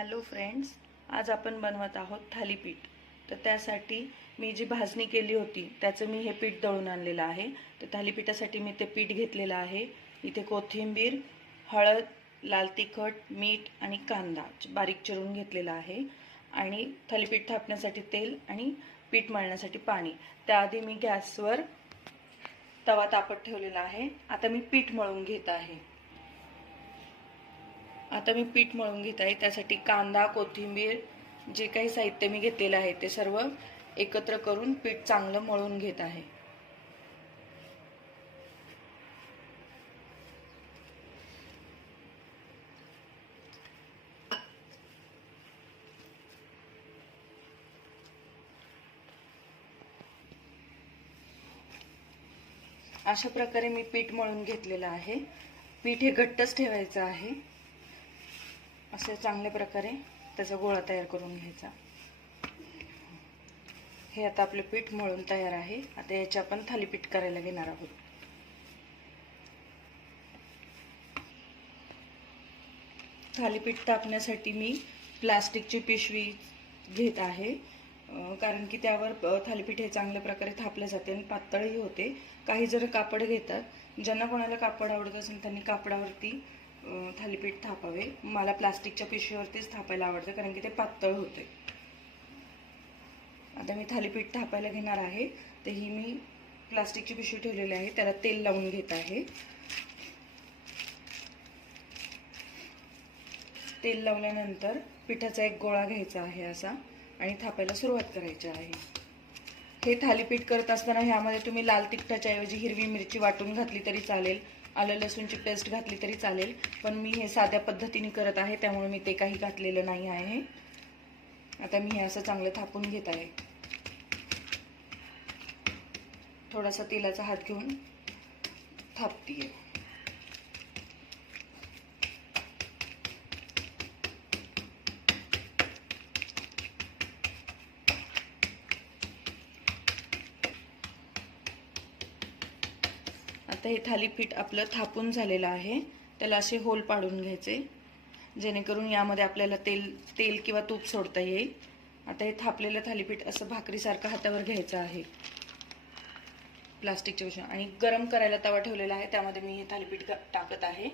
Hello friends आज आपण बनवत आहोत थालीपीठ तर त्यासाठी मी जी भाजणी केली होती त्याचं मी हे पीठ दळून आणलेलं आहे. तर थालीपीठासाठी मी ते पीठ घेतलेलं आहे. इथे कोथिंबीर हळद लाल तिखट मीठ आणि कांदा बारीक चिरून घेतलेला आहे. आणि थालीपीठ थापण्यासाठी तेल आणि पीठ मळण्यासाठी पाणी. त्याआधी मी गॅसवर तवा तापत ठेवलेला आहे. आता मी पीठ मळून घेत आहे. आता मी पीठ मळून घेत आहे. त्यासाठी कांदा कोथिंबीर जे काही साहित्य मी घेतलेलं आहे ते सर्व एकत्र करून पीठ चांगलं मळून घेत आहे. अशा प्रकारे मी पीठ मळून घेतलेलं आहे. पीठ हे घट्टच ठेवायचं आहे. असे चांगल्या प्रकारे त्याचा गोळा तयार करून घ्यायचा. हे आता आपलं पीठ मळून तयार आहे. आता याचे आपण थालीपीठ करायला घेणार आहोत. थालीपीठ टाकण्यासाठी मी प्लास्टिकची पिशवी घेत आहे. कारण की त्यावर थालीपीठ हे चांगल्या प्रकारे थापले जाते आणि पातळही होते. काही जण कापड घेतात. ज्यांना कोणाला कापड आवडत असेल त्यांनी कापडावरती थालीपीठ थापावे. मला प्लास्टिकच्या पिशवीवरतीच थापायला आवडतं कारण की ते पातळ होते. आता मी थालीपीठ थापायला घेणार आहे. तर ही मी प्लास्टिकची पिशवी ठेवलेली आहे. त्याला तेल लावून घेत आहे. तेल लावल्यानंतर पिठाचा एक गोळा घ्यायचा आहे असा आणि थापायला सुरुवात करायची आहे. हे थालीपीठ करत असताना ह्यामध्ये तुम्ही लाल तिखटाच्या ऐवजी हिरवी मिरची वाटून घातली तरी चालेल. आलं लसूणची पेस्ट घातली तरी चालेल. पण मी हे साध्या पद्धतीने करत आहे त्यामुळे मी ते काही घातलेलं नाही आहे. आता मी हे असं चांगलं थापून घेत आहे. थोडासा तेलाचा हात घेऊन थापतीये. आता हे थालीपीठ आपलं थापून झालेलं आहे. त्याला असे होल पाडून घ्यायचे. जेणेकरून यामध्ये आपल्याला तेल तेल किंवा तूप सोडता येईल. आता हे थापलेलं थालीपीठ असं भाकरीसारखं हातावर घ्यायचं आहे. प्लास्टिकच्या पिशव्या आणि गरम करायला तवा ठेवलेला आहे. त्यामध्ये मी हे थालीपीठ टाकत आहे.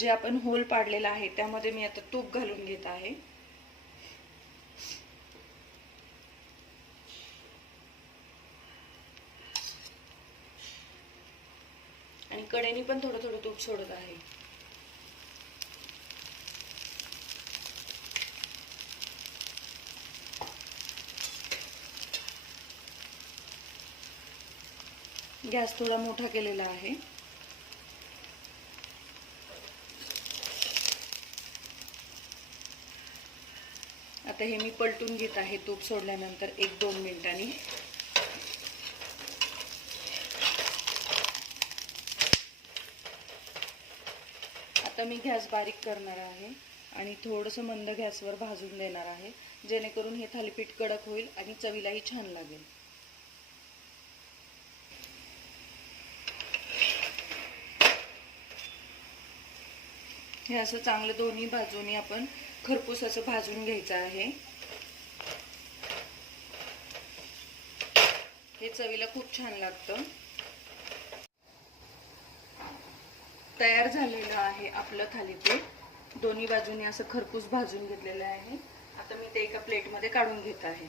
जे आपण होल पाडलेला आहे त्यामध्ये मी आता तूप घालून घेत आहे. आणि कडेने पण थोडं थोडं तूप सोडत आहे. गॅस थोडा मोठा केलेला आहे. आता हे मी पलटून घेत आहे तूप सोडल्यानंतर एक दोन मिनिटांनी. आता मी गॅस बारीक करणार आहे आणि थोडंसं मंद गॅसवर भाजून देणार आहे जेणेकरून हे थालीपीठ कडक होईल आणि चवीलाही छान लागेल. हे असं चांगलं दोन्ही बाजूनी आपण खरपूस असं भाजून घ्यायचं आहे. हे चवीला खूप छान लागतं. तयार झालेलं आहे आपलं थालीपीठ. दोन्ही बाजूनी असं खरपूस भाजून घेतलेलं आहे. आता मी ते एका प्लेटमध्ये काढून घेत आहे.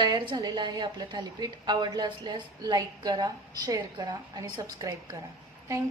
तयार झालेलं आहे आपलं थालीपीठ. आवडलं असल्यास लाईक करा शेअर करा आणि सबस्क्राईब करा. थँक्यू